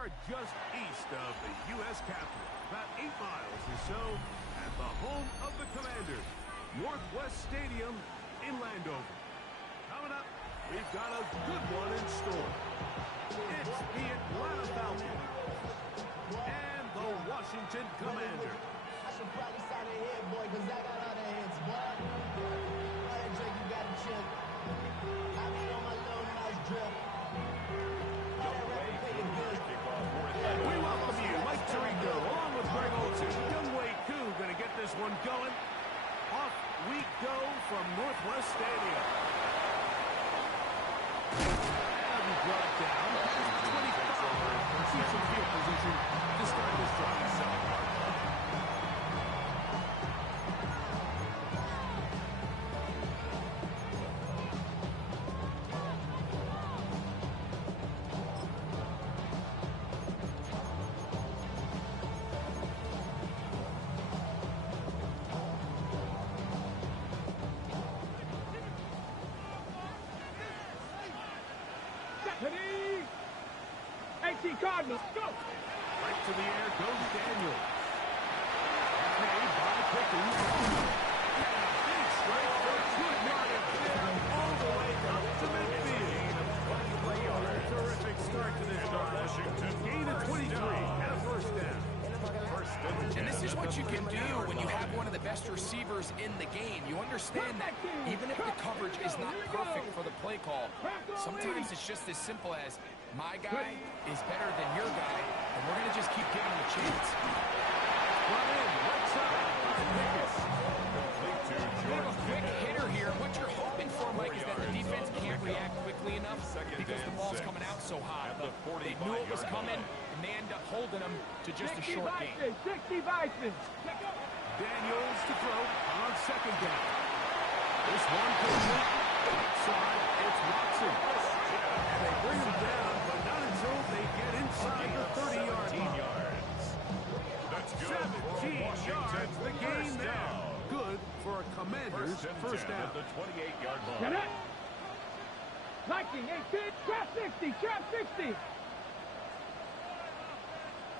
are just east of the U.S. Capitol, about 8 miles or so, at the home of the Commanders, Northwest Stadium in Landover. Coming up, we've got a good one in store. It's the Atlanta Falcons and the Washington Commanders. I should probably sign a head, boy, because I got other heads, boy. All that drink, you got to chill. I be on my little nice drip. We welcome you, Mike Tirico, along with Greg Olsen. Younghoe Koo going to get this one going. Off we go from Northwest Stadium. That'll be brought down. 25. Keeps in field position to start this drive. Cardinals, go! Right to the air goes Daniel. Made by Pickens. And a big strike for a good-yard affair all the way up to midfield. A terrific start to this drive. Gain of 23 and a first down. And this is what you can do when you have one of the best receivers in the game. You understand that even if the coverage is not perfect for the play call, sometimes it's just as simple as my guy is better than your guy, and we're going to just keep giving him a chance. Run in, right side. We have a quick hitter here. What you're hoping for, Mike, is that the defense can't react quickly enough because the ball's coming out so high. But they knew it was coming, and they end up holding them to just a short game. 60 Vikings. Daniels to throw on second down. This one goes outside. It's Watson. And they bring him down, but not until they get inside the 30-yard line. 17 yards, the gain there. Good for a Commander's first down. The 28-yard line. Get it? Viking, 18, trap 60, trap 60.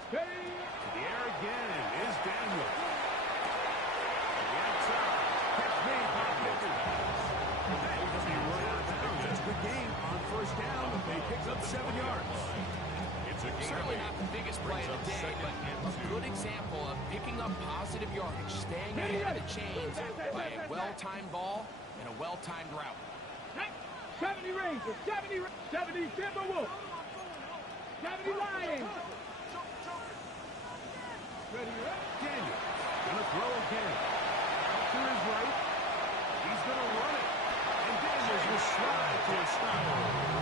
Stay. To the air again is Daniel. To the outside. Catch made by Pickens. He'll be run out of bounds. That's a good gain on first down. They pick up 7 yards. Certainly not the biggest play of the day, but a good example of picking up positive yardage, staying ahead of the chains by a well-timed ball and a well-timed route. 70 Rangers, 70 Timberwolves, 70 Lions. Ready, Daniel gonna throw again. Out to his right. He's gonna run it. And Daniels will slide to a stop.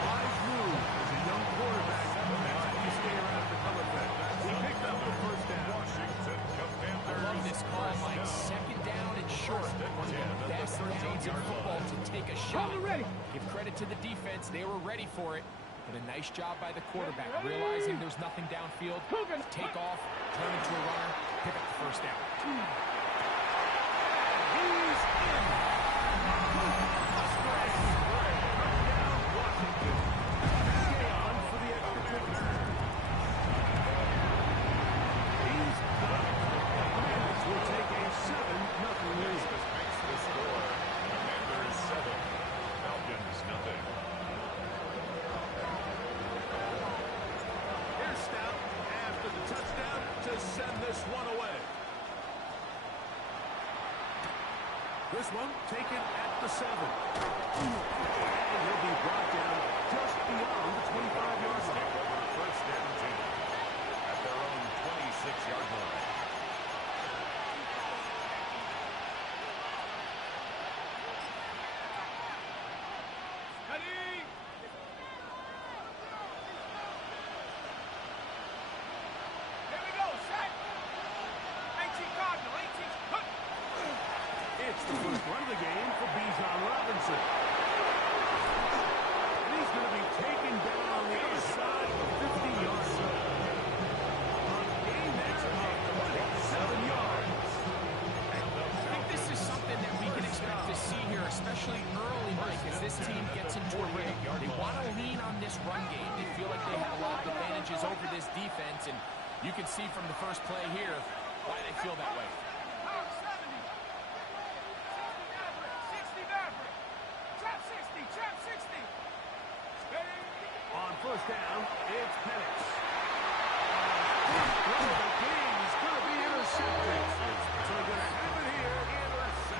Wise move as a young quarterback. You stay around to come effect. He picked up the first down. Washington Commanders. I love this call, Mike. Second down and short. One of the best downs in football to take a shot. Give credit to the defense. They were ready for it. But a nice job by the quarterback, realizing there's nothing downfield. Take off, turn into a runner, pick up the first down. He's in. Touchdown, Washington. Stay on for the extra point. He's got it. Commanders will take a 7-0 lead. Makes the score. Commanders 7, Falcons nothing. Here's Stout after the touchdown to send this one away. This one taken at the 7. And he'll be brought down just beyond the 25-yard line. First and 10 at their own 26-yard line. It's the first run of the game for Bijan Robinson. And he's going to be taken down on the other side of the 50-yard line. On gain there of 27 yards. I think this is something that we can expect to see here, especially early, Mike, as this team gets into a rhythm. They want to lean on this run game. They feel like they have a lot of advantage advantages over this defense, and you can see from the first play here why they feel that way. Power 70. 60 Maverick. 60 Maverick. Trap 60. Trap 60. Steady. On first down, it's Penix. The game is going to be intercepted. So they're going to have it here.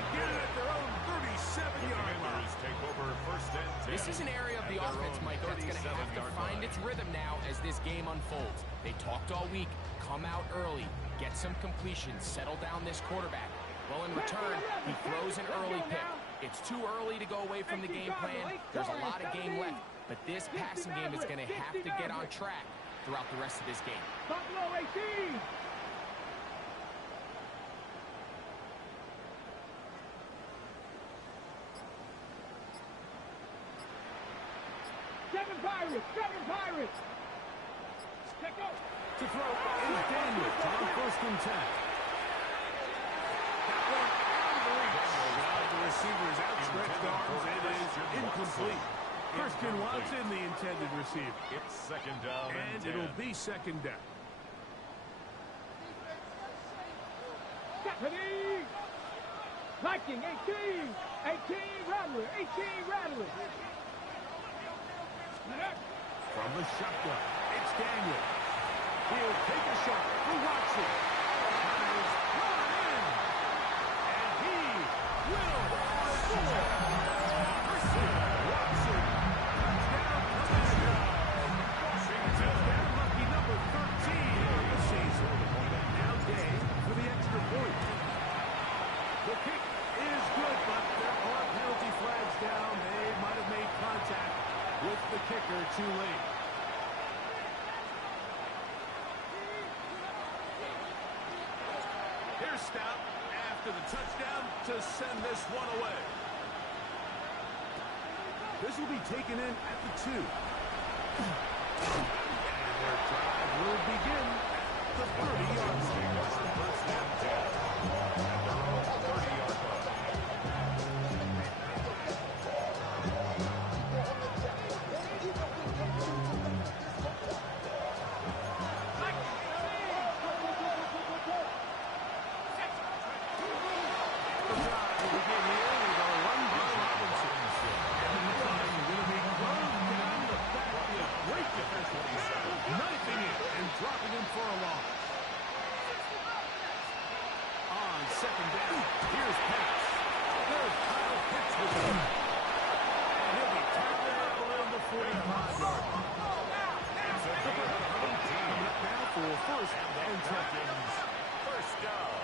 Get it at their own 37-yard line. Take over first and 10. This is an area of the offense, Mike, that's going to have to find its rhythm now as this game unfolds. They talked all week. Come out early. Get some completions. Settle down this quarterback. Well, in return, he throws an early pick. It's too early to go away from the game plan. There's a lot of game left. But this passing game is going to have to get on track throughout the rest of this game. Buffalo 18. Seven Pirates. Check out. To throw is Daniels on first and 10. That one out of the reach. The receiver's outstretched arms. It is incomplete. Christian Watson, the intended receiver. It's second down And 10. it'll be second down. Stephanie. Viking 18. 18 Rattler. 18 Rattler. From the shotgun, it's Daniel. He'll take a shot for Watson. Tries run in. And he will score. Watson. Touchdown, Commander. Touchdown, lucky number 13 of the season. Now Day for the extra point. The kick is good, but there are penalty flags down. They might have made contact with the kicker too late. Here's Stout after the touchdown to send this one away. This will be taken in at the 2. And their drive will begin at the 30-yard line. First and 10. At their own 30-yard line. Dropping him for a loss. On second down, here's Penix. There's Kyle Pitts with him. And he'll be tackled around the 45-yard line. Coming up now for first and 10. First down.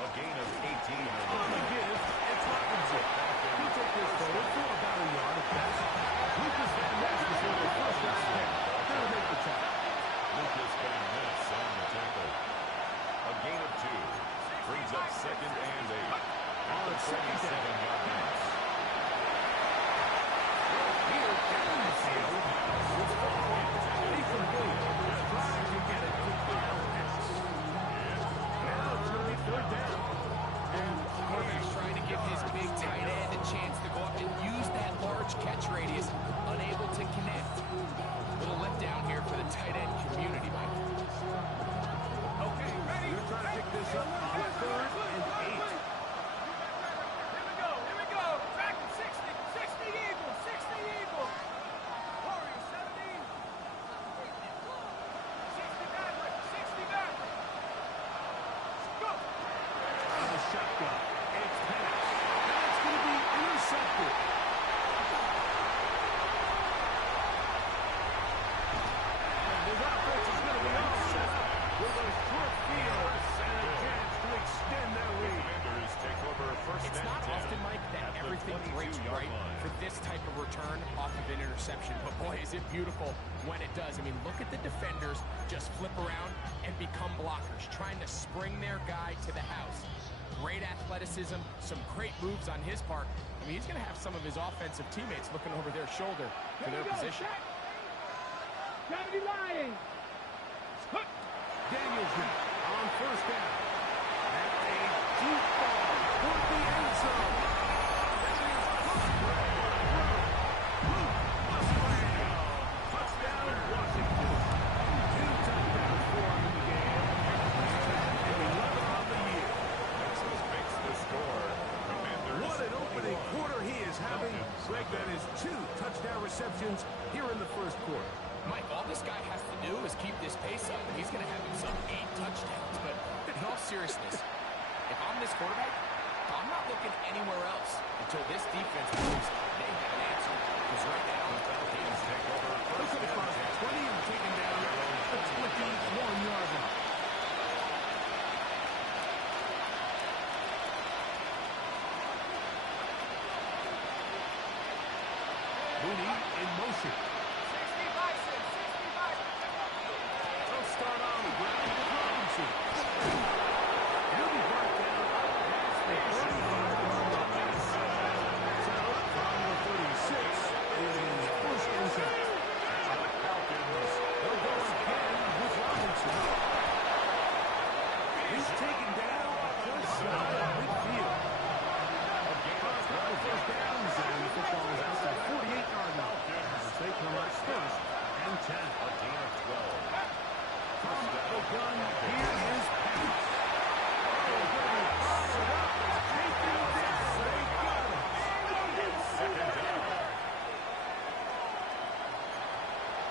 A gain of 18. On the give, it's Robinson. He'll take this forward for about a yard at best. Lucas Van Ness is in the first round pick. They'll make the tackle. Lucas Van Ness on the tackle. A gain of 2. Brings up second and 8. On the 47-yard line. Here down the field. Ethan Williams trying to get it to Kyle Pitts. Now it's going to be third down. And quarterback's trying to give his big tight end a chance to go up and use that large catch radius. Unable to connect. Little letdown here for the tight end community, Mike. Okay, ready? They're trying to pick this up on third and 8. Here we go. Back to 60. 60 Eagles. 60 Eagles. Warriors 17. 60 Maverick. 60 Maverick. Go. On the shotgun, it's Penix. That's going to be intercepted. And his offense is going to be all set up with a short field and a chance to extend their lead. Commanders take over first It's and not 10. often, Mike, that At the everything breaks 22-yard right line. for this type of return off of an interception. But boy, is it beautiful when it does. I mean, look at the defenders just flip around and become blockers, trying to spring their guy to the house. Great athleticism, some great moves on his part. I mean, he's going to have some of his offensive teammates looking over their shoulder for their position. 70 Lions. Danielson on first down. And a deep ball toward the end zone. That is Musgrave. Luke Musgrave. Touchdown, Washington. possessions here in the first quarter. Mike, all this guy has to do is keep this pace up, and he's going to have himself 8 touchdowns. But in all seriousness, if I'm this quarterback, I'm not looking anywhere else until this defense proves they have an answer. Because right now, the Falcons take over First and 20 and taken down the 21-yard line. Mooney in motion. 65. They'll start on the ground with Robinson. He'll be brought down past the 35-yard line. So from the 36 is first and 10. Falcons. They'll go again with Robinson. He's taken down just side of midfield. First downs, and the football is out to the 48-yard line. As they come up first and 10. A gain of 12. From the gun, here is Pass. Oh, goodness. Fired up. Taking down. They got him. Second down.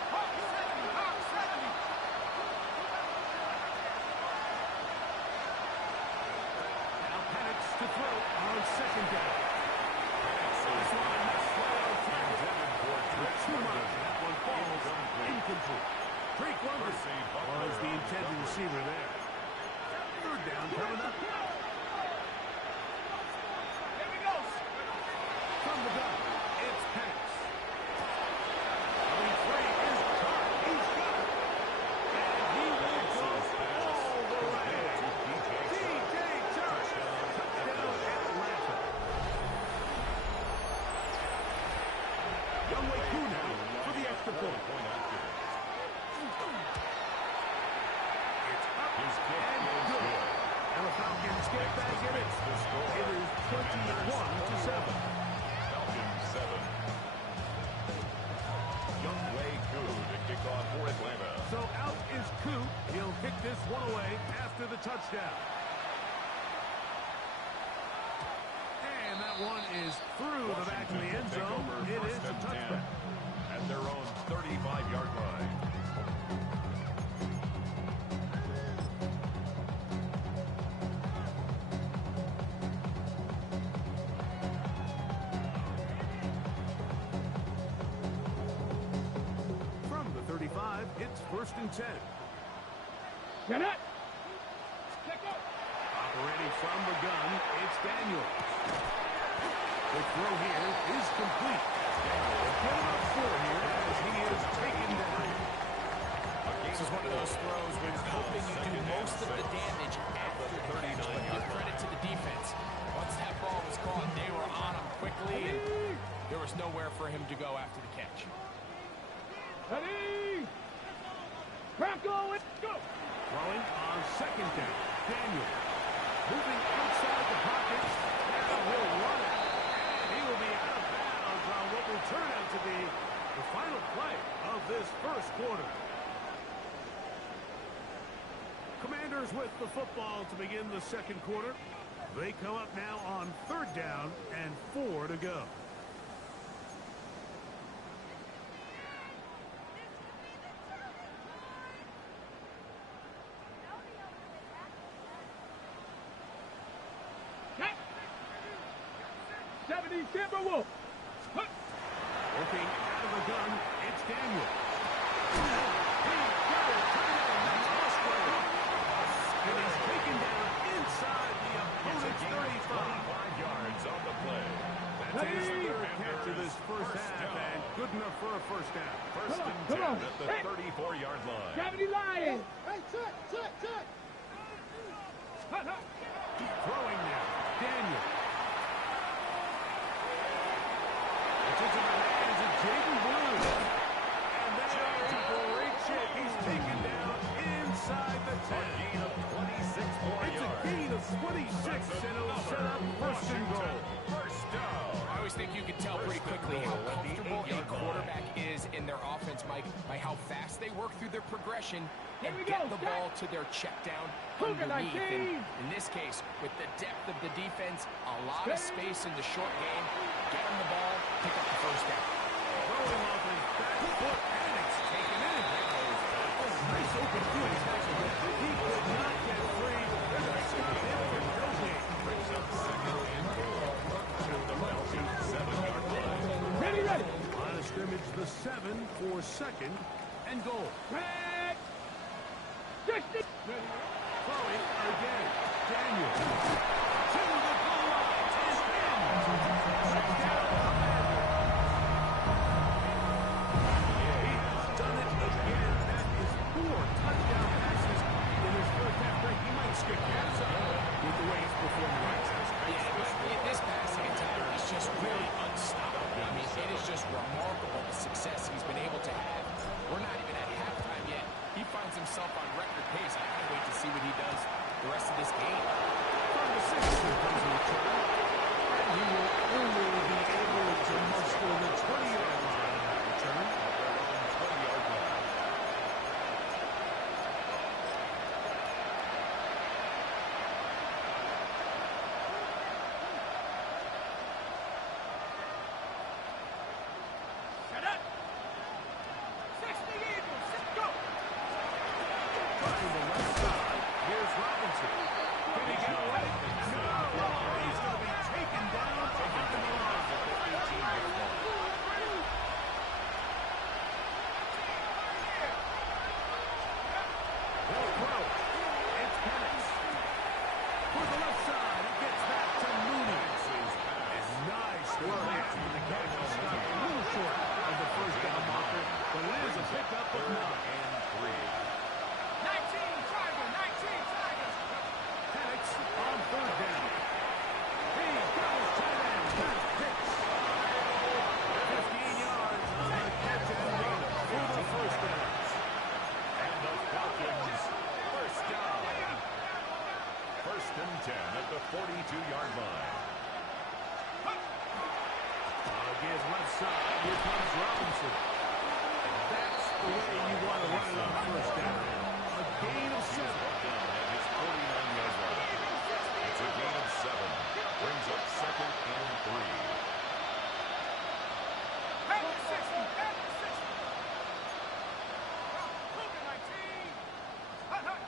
Hawk 70. Now Penix to throw on second down. This line missed right on tackle. Too much. That one falls incomplete. Drake London was the intended receiver there. Third down coming up. Here we go. From the gun, it's Penix. Coming free is Carr. He's got it. And he will go all the way. DJ Chark. Touchdown Atlanta. Younghoe Koo now for the extra point. It's up and good. And the Falcons get back in it. It is 21-7. Falcons 7. Younghoe Koo to kick off for Atlanta. So out is Koo. He'll kick this one away after the touchdown. And that one is through the back of the end zone. It is a touchback. At their own 35-yard line. From the 35, it's first and 10. Get it. Check out. Operating from the gun, it's Daniels. The throw here is complete. Daniels get about 4 here as he is taken down. This is one of those throws where you're hoping you do most of the damage after the catch, but give credit to the defense. Once that ball was caught, they were on him quickly, and there was nowhere for him to go after the catch. Ready. Crackle. Let's go. Throwing on second down, Daniels. Moving outside the pocket. Now he'll run it. And he will be out of bounds on what will turn out to be the final play of this first quarter. Commanders with the football to begin the second quarter. They come up now on third down and 4 to go. Check. 70 Timberwolves. Working out of the gun, it's Daniel. He's got it. That's Osprey. And he's taken down inside the opponent's 35 yards on the play. That's his third catch of this first half, and good enough for a first down. First and 10 at the 34-yard line. 70 Lions. Hey, check. Throwing now, Daniel. It's into the hands of Jaden Blue. And that is a great shake. He's taken down inside the 10. A gain of 26 more It's a yards. gain of 26, and it'll set up first and goal. First down. I always think you can tell pretty quickly how comfortable a quarterback is in their offense, Mike, by how fast they work through their progression and get the ball to their check down underneath. And in this case, with the depth of the defense, a lot of space in the short game, get them the ball, pick up the first down. Throwing off his foot, and it's taken in. Nice open field. He could not get free. They're going to stop him for no gain. Brings up second and goal to the Falcons' 7-yard line. Ready. Line of scrimmage, the 7 for second and goal. Red. 60. Throwing again. Daniel. To the goal line. And in. Touchdown, Commander. He has done it again. That is 4 touchdown passes in his first half break. He might skip gas up with the way he's performing right now. This passing attack is just really unstoppable. I mean, it is just remarkable the success he's been able to have. We're not even at halftime yet. He finds himself on record pace. I can't wait to see what he does the rest of this game. From the 6, here comes the return. And he will only be able to muster the 20-yard line on that return. Their own 20-yard line. Set up. 60 Eagles. Go. Trying the left side. Here's Robinson. Can he get away? No. He's going to be taken down behind the line. They'll throw. It's Penix. For the left side, it gets back to Mooney. And nice work after the catch. Stopped a little short of the first down marker, but it is a pickup of 9. 19 Tigers. Penix on third down. He goes tight end. Got Pitts. 15 yards on the catch and run for the first down. And the Falcons, first down. First and 10 at the 42-yard line. Again, left side. Here comes Robinson. That's the way you want to run it on first down. A gain of 7. Down at his 49-yard line. It's a gain of 7. Brings up second and 3. Back to 60. Back to 60. Cougar 19. Hut, hut.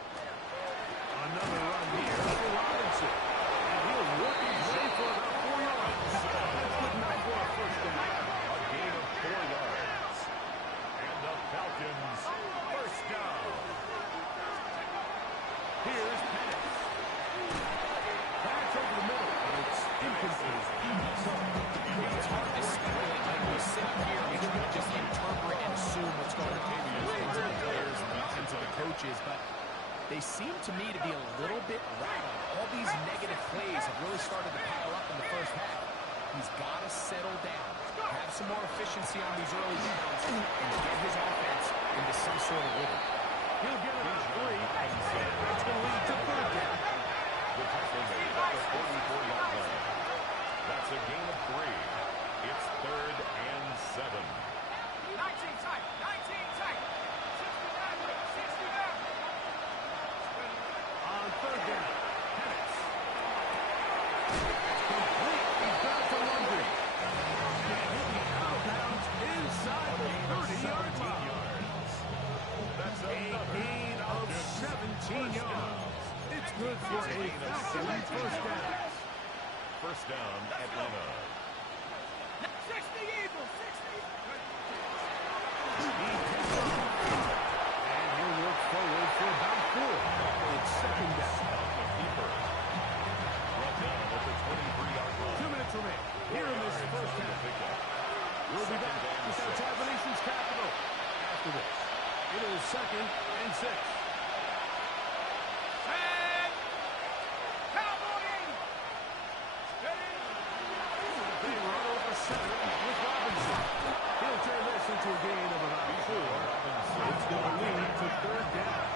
Another run here for Robinson. And he'll work his way for about 4 yards. That's good enough for a first down. A gain of 4 yards. And the Falcons, first down. Here's Penix. Pass over the middle. And it's incomplete. It's hard to speculate like we sit up here and try to just interpret and assume what's going on with the players and the offensive coaches, but they seem to me to be a little bit rattled. All these negative plays have really started to pile up in the first half. He's got to settle down, have some more efficiency on these early downs, and get his offense into some sort of rhythm. He'll get about 3. And that's going to lead to third down. The tackle made at the 44-yard line. That's a gain of 3. It's third and 7. 19 tight. 19 tight. 60 back. 60 back. On third down, Penix. Complete. He's got to London. And he'll be out of bounds inside the 30-yard line. That's A gain of 17 yards. It's good for a Falcon first down. First down, Atlanta. 60 Eagles. 60. He takes off. And he'll work forward for about 4. It's second down. The keeper. Brought down at the 23-yard line. 2 minutes remain here in this first half. We'll be back with our Tab Nation's capital after this. It is second and 6. And Cowboy Eagles. Ready. They run over center with Robinson. He'll turn this into a gain of about 4. It's going to lead to third down.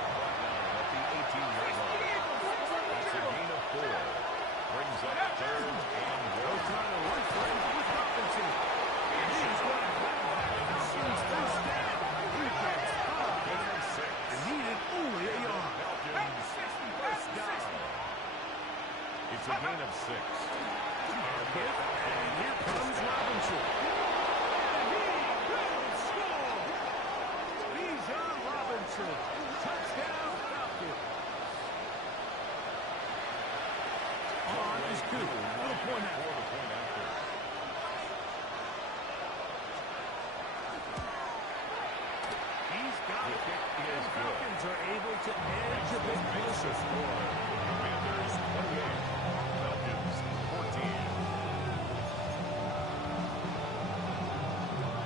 At the 18-yard line. That's a gain of 4. Brings up third and They'll 1. try to run for it with Robinson. And he's going to have Falcons first down. He gets 5. Gain of 6. And needed only a yard. Falcons, first down. It's a gain of 6. And here comes Robinson. And he will score. impressive. Touchdown, Falcons. On is Coop for the point after. He's got it. And the Falcons are able to edge a bit closer. Commanders 28, Falcons 14.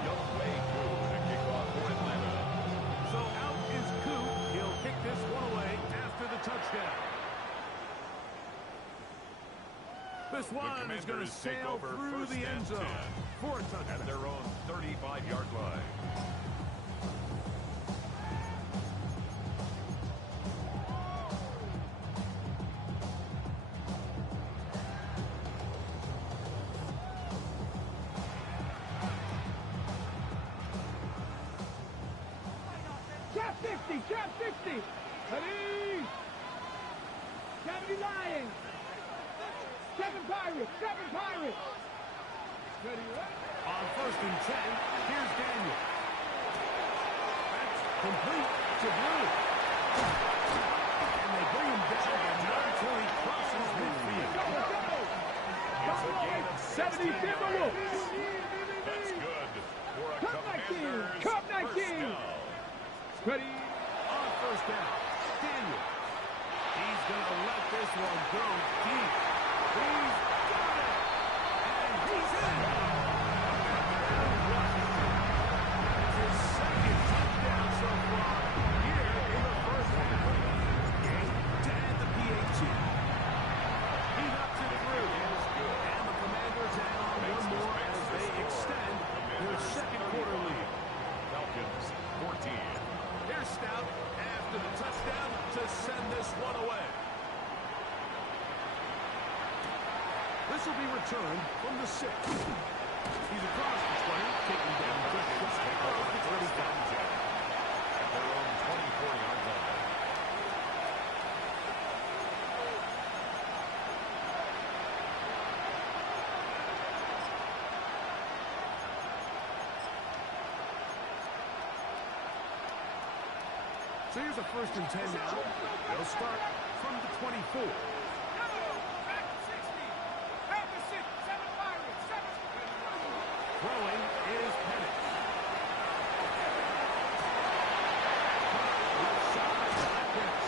Younghoe Koo to kick off for Atlanta. So out is Coop. He'll kick this one away after the touchdown. This one is going to sail through the end zone for a touchdown. At their own 35-yard line. Trap 50, trap 50. Ready? 70 Lions. 7 Pirates, 7 Pirates. Ready, ready? On 1st and 10, here's Daniel. That's complete to Blue. And they bring him down, but not until he crosses midfield. Go, go. It's a gain of 70 Timberwolves. That's good for a Cup night king, Commanders Cup night first king. down. Ready? On 1st down, Daniel. He's going to let this one go deep. He's got it. And he's in. It's his second touchdown so far here in the first half. Game to add the PAT. He knocks it through. And the Commanders add on one more as they extend their second quarter lead. Falcons 14. Here's Stout after the touchdown to send this one away. This will be returned from the 6. He's across the 20, taking down just shy of the 35. At their own 24-yard line. So here's a 1st and 10 now. They'll start from the 24. Back to 60. Back to 6, 7 Pirates, 7. Throwing is Penix. Left side by Penix.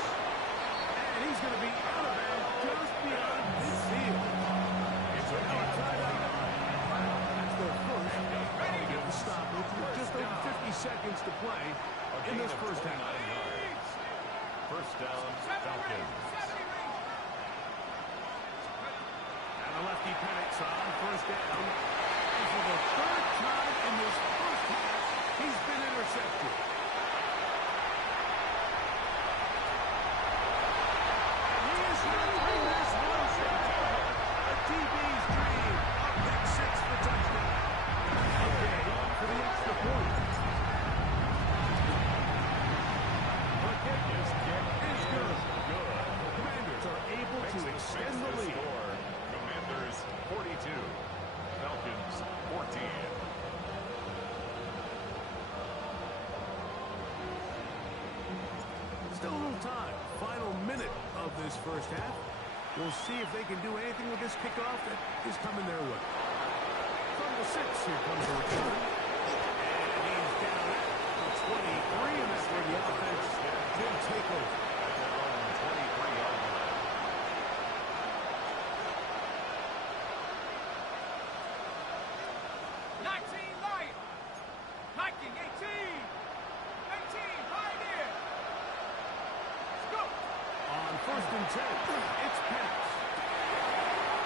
And he's going to be out of bounds just beyond midfield. So now a timeout. That's their first. They get the stoppage with just over 50 seconds to play in this first half. First down, Falcons. And a lefty Penix on 1st down. And for the 3rd time in this first half, he's been intercepted. And he is going to bring this one down. A DB's dream. A pick 6 for touchdown. Okay, for the extra point. The kick is good. The Commanders are able to extend the lead. Commanders 42, Falcons 14. Still a little time. Final minute of this first half. We'll see if they can do anything with this kickoff that is coming their way. From the 6, here comes the return. And he's down at the 23, and that's where the offense will take over. At their own 23-yard line. 19 Lions. Viking 18. 18 Pioneer. Let's go. On 1st and 10, it's Penix.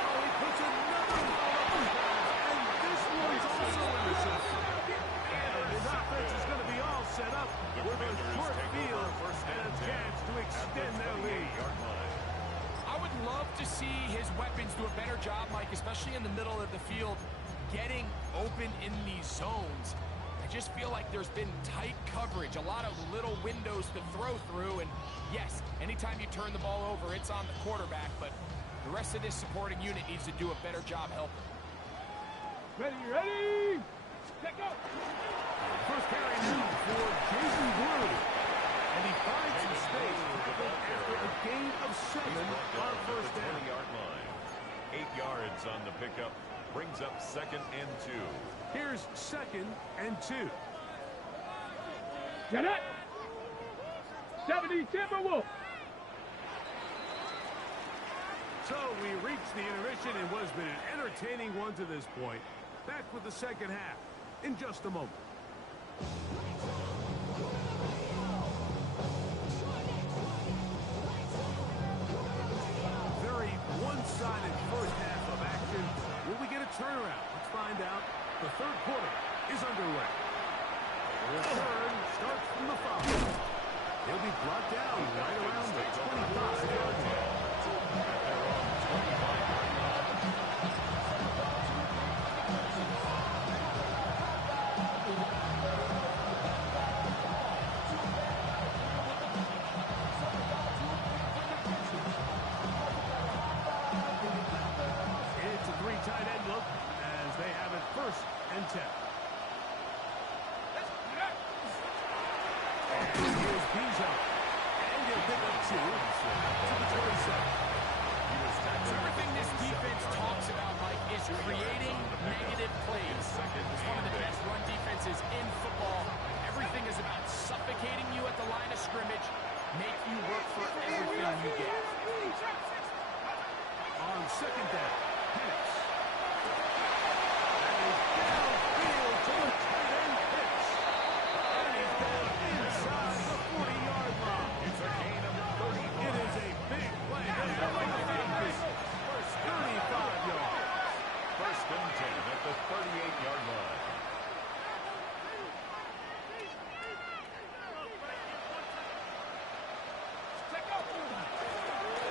Oh, he puts another ball up his guys, and this one's also intercepted. And his offense is going to be all set up with a short field and a chance to extend their lead. I would love to see his weapons do a better job, Mike, especially in the middle of the field, getting open in these zones. I just feel like there's been tight coverage, a lot of little windows to throw through, and yes, anytime you turn the ball over, it's on the quarterback, but the rest of this supporting unit needs to do a better job helping. Ready, ready. Check out. First carry now for Jason Blue. And he 2nd and 2. Get it! 70 Timberwolves. So we reached the intermission in what has been an entertaining one to this point. Back with the second half in just a moment. Very one-sided first half of action. Will we get a turnaround? Let's find out. The third quarter is underway. The return starts from the foul. He'll be brought down right around the 25-yard line. It's a three-tight end look as they have it 1st and 10. And here's Bijan. And he'll pick up 2 to the 27. So everything this defense talks about, Mike, is creating negative plays. It's one of the best run defenses in football. Everything is about suffocating you at the line of scrimmage, make you work for everything you get. On second down, Penix. That is downfield to the tight end Pitts. And he's down inside the 40-yard line. It's a gain of 30. It is a big play. First 35 yards. 1st and 10 at the 38-yard line.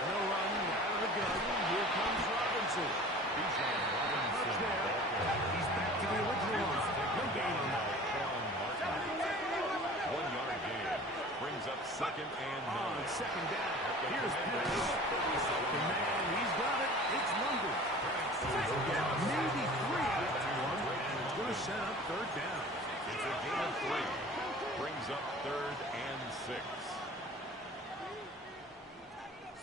No run out of the gun. Here comes Robinson. Bijan Robinson. Touch there. He's back to the original line. No gain on that. 1-yard gain. Brings up 2nd and 9. On second down. Here's Penix. The man, he's got it. It's London. Maybe 3 out of that one. And it's going to set up 3rd down. It's a gain of 3. Brings up 3rd and 6.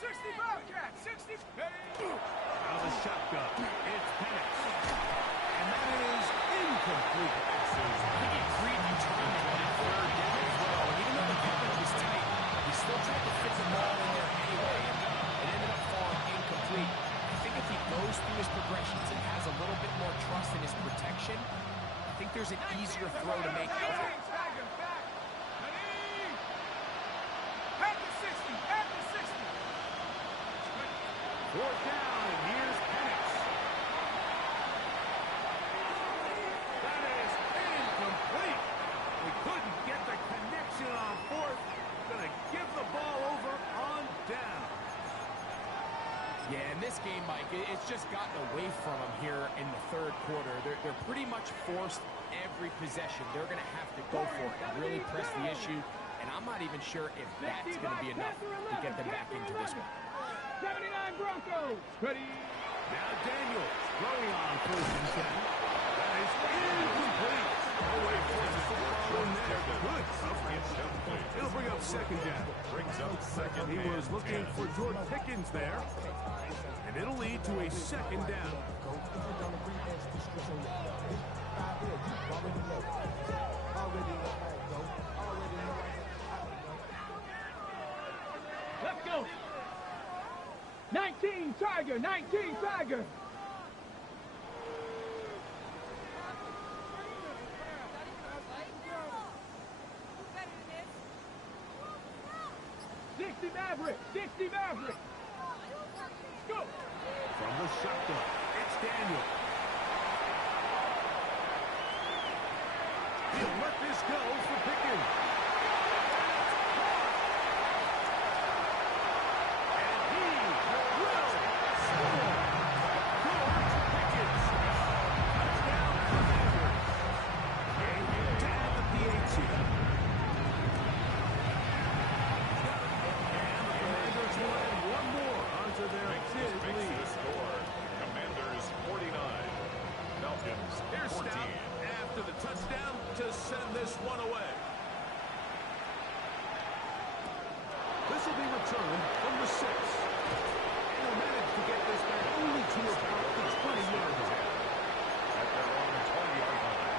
65, Cat. 60. Out of the shotgun. It's Penix. And that is incomplete. I think he greedy timing on that 3rd down as well. And even though the coverage was tight, he still tried to fit the ball in there anyway. And it ended up falling incomplete. I think if he goes through his progressions and has a little bit more trust in his protection, I think there's an easier throw to make out there. At the 60. At the 60. 4th down, and here's Penix. That is incomplete. We couldn't get the connection on 4th. Going to give the ball over on down. Yeah, in this game, Mike, it's just gotten away from them here in the 3rd quarter. They're pretty much forced every possession. They're going to have to go for it and really press the issue. And I'm not even sure if that's going to be enough to get them back into this one. 79 Broncos. Ready. Now Daniels throwing on 1st and 10. That is incomplete. No way for the football in there. Good. It'll bring up 2nd down. Brings up 2nd He was and looking 10. for George Pickens there. And it'll lead to a 2nd down. Let's go. 19 Tiger. 19 Tiger. Maverick. 60 Maverick. Go. From the shotgun, it's Daniel. He'll let this go for Pickens. And he will score. George Pickens. Touchdown, Commanders. And down at the 18. And the Commanders will add one more onto their big lead. Score. Commanders 49. Falcons Here's 14. Stout after the touchdown to send this one away. This will be returned from the 6. And he'll manage to get this back only to about the 20-yard line. At their own 20-yard line.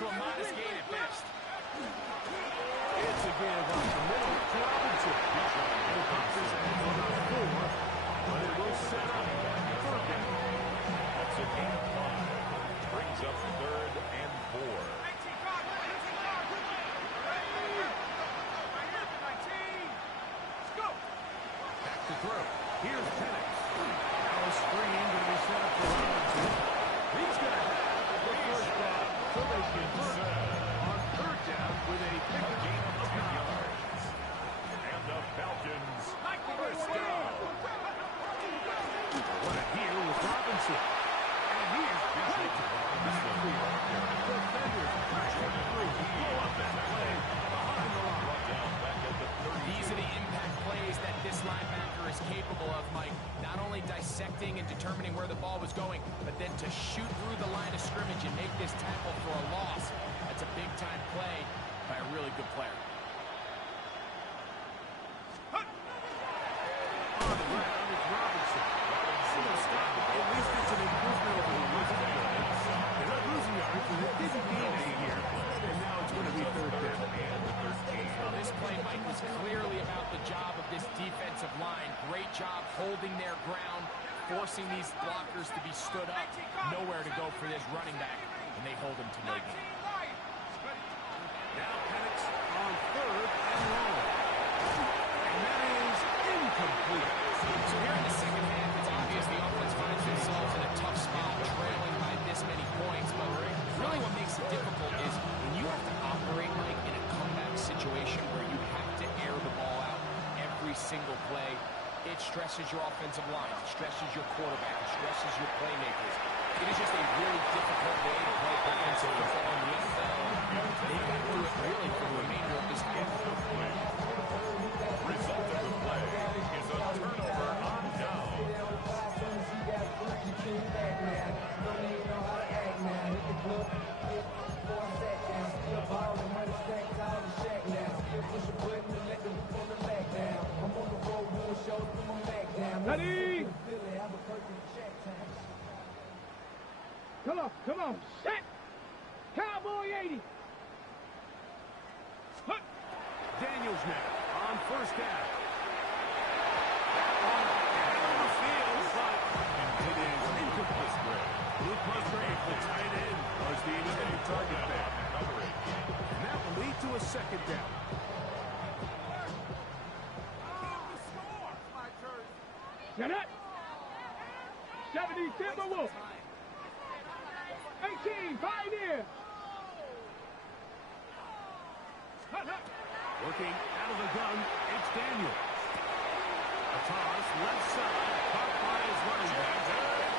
to a modest gain at best. It's a give up the middle to Robinson. He'll pop this at about 4, but it will set up third down. That's a gain of 5. Brings up 3rd and 4. 19 guard, 19 guard. Right here, 19. Let's go. Back to throw. Here's Penix. Now a screen going to be set up for Robinson. He's going to have the first down so they can convert on third down with a pickup gain of 10 yards. And the Falcons First down. What a heel with Robinson. And he is defenders crashing through. Blow up that play behind the line. These are the impact plays that this linebacker is capable of, Mike. Not only dissecting and determining where the ball was going, but then to shoot through the line of scrimmage and make this tackle for a loss. That's a big-time play by a really good player. On the ground, it's Robinson. Almost stopped it. At least it's an improvement over the last game. They're not losing yards, but they didn't gain any here. And now it's going to be third down. Well, this play, Mike, was clearly about the job of this defensive line. Great job holding their ground, forcing these blockers to be stood up. Nowhere to go for this running back, and they hold him to no gain. Now Penix on third and long. And that is incomplete. So here in the second half, it's obvious the offense finds themselves in a tough spot, trailing by this many points. But really what makes it difficult is when you have to operate, Mike, in a comeback situation where you have to air the ball out every single play, it stresses your offensive line, it stresses your quarterback, it stresses your playmakers. It is just a really difficult way to play offensive football in the NFL. They've got to do it really for the remainder of this game. Result of the play is a turnover on down. Ready? Come on, set! Cowboy 80! Hut! Daniels now on first down. On the field, but it is incomplete. Luke Musgrave, the tight end, was the intended target there. And that will lead to a second down. Set up! 70 Timberwolves! 18 Pioneer! Working out of the gun, it's Daniels. A toss, left side, caught by his running back.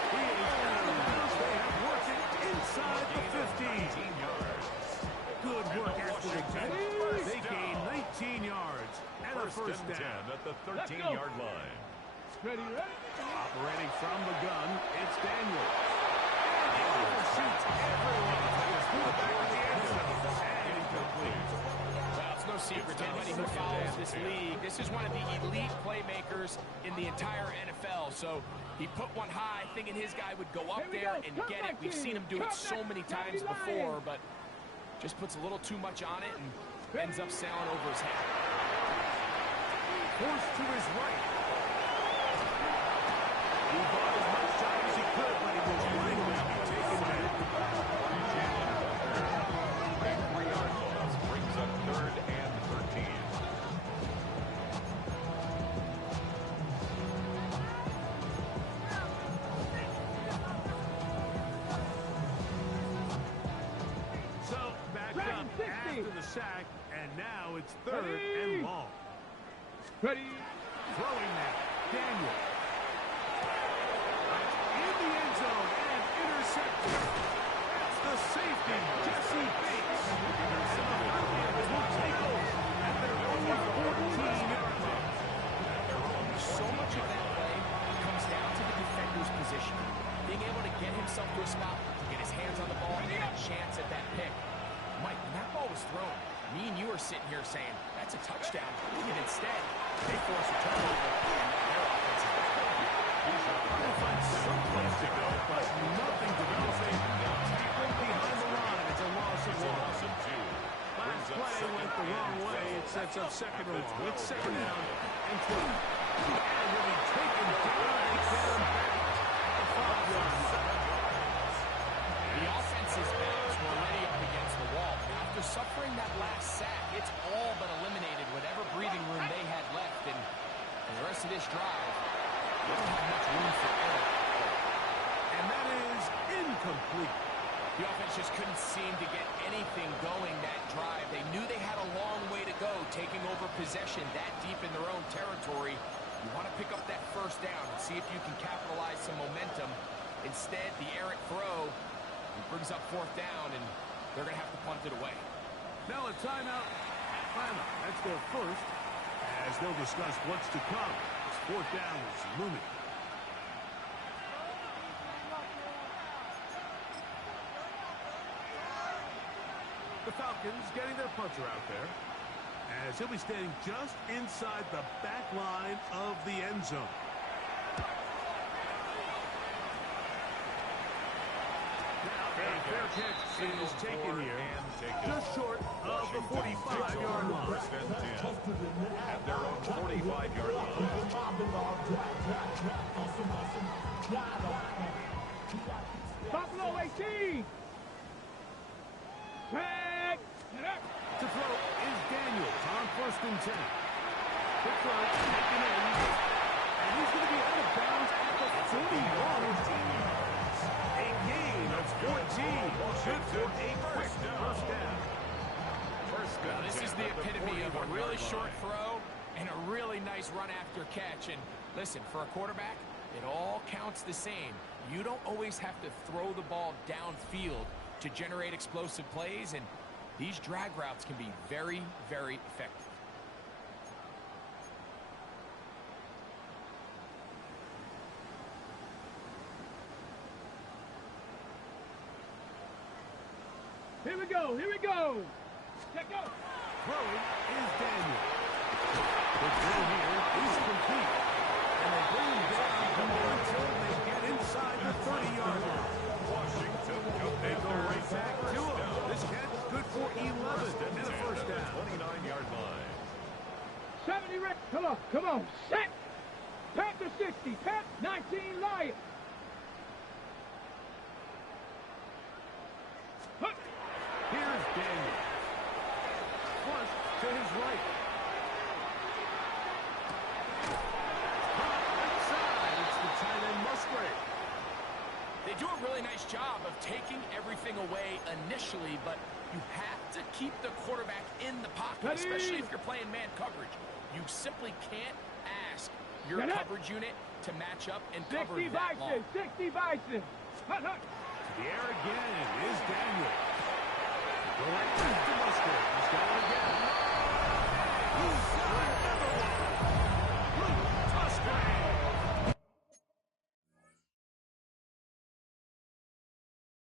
He is out of bounds. They have worked it inside the 15 yards. Good work after the catch. They gain 19 yards and a first down. 10 at the 13-yard line. Ready? Operating from the gun, it's Daniels. And he overshoots everyone. Takes to the back of the end zone. And incomplete. Well, it's no secret to anybody who follows this league. This is one of the elite playmakers in the entire NFL. So he put one high, thinking his guy would go up there and get it. We've seen him do it so many times before, but just puts a little too much on it and ends up sailing over his head. Forced to his right. He bought as much time as he could, but he was running to be taken back. 3-yard loss brings up 3rd and 13. So, back up after the sack, and now it's 3rd and long. Ready? Throwing now, Daniel. In the end zone and intercepted. That's the safety, Jesse Bates. So the Falcons will take over at their own 14-yard line. So much of that play comes down to the defender's position. Being able to get himself to a spot, to get his hands on the ball, and get a chance at that pick. Mike, when that ball was thrown, me and you are sitting here saying, that's a touchdown. And instead, they force a turnover, and now their offense is back. Trying to find some place to go, but nothing developing. Tackling behind the line. It's a loss of 1. sets up second and long. It's second down and 12. And he'll be taken down and get him back. The 5-yard line. The offense's backs were already up against the wall. After suffering that last sack, it's all but eliminated whatever breathing room they had left. And for the rest of this drive, they don't have much room for error. And that is incomplete. The offense just couldn't seem to get anything going that drive. They knew they had a long way to go, taking over possession that deep in their own territory. You want to pick up that first down and see if you can capitalize some momentum. Instead, the errant throw brings up fourth down, and they're going to have to punt it away. Now a timeout. Atlanta, that's their first, as they'll discuss what's to come. This fourth down is looming. The Falcons getting their punter out there, as he'll be standing just inside the back line of the end zone. Now, a fair catch is taken here, just short of the 45-yard line. First and 10 at their own 45-yard line. Buffalo 18. Tag. To throw is Daniels on first and 10. The throw taken in, and he's going to be out of bounds at the 41. A gain of 14. Good for a quick first down. Now, this is the epitome of a really short throw and a really nice run after catch. And listen, for a quarterback, it all counts the same. You don't always have to throw the ball downfield to generate explosive plays, and these drag routes can be very, very effective. Here we go. Here we go. Check out. Throwing is Daniel. The throw here is complete. And they bring him down until they get inside the 30-yard line. Washington They go right back to him. This catch good for 11 and a first down. 29-yard line. 70 Rick. Come on. Set. Panther 60. Pat 19 Lion. Here's Daniel. Flush to his right. Outside, it's the tight end Musgrave. They do a really nice job of taking everything away initially, but you have to keep the quarterback in the pocket, especially if you're playing man coverage. You simply can't ask your coverage unit to match up and cover 60 that long. Bison. 60 Bison. Hut. The air again is Daniel. Go right back to Musgrave. He's got it again.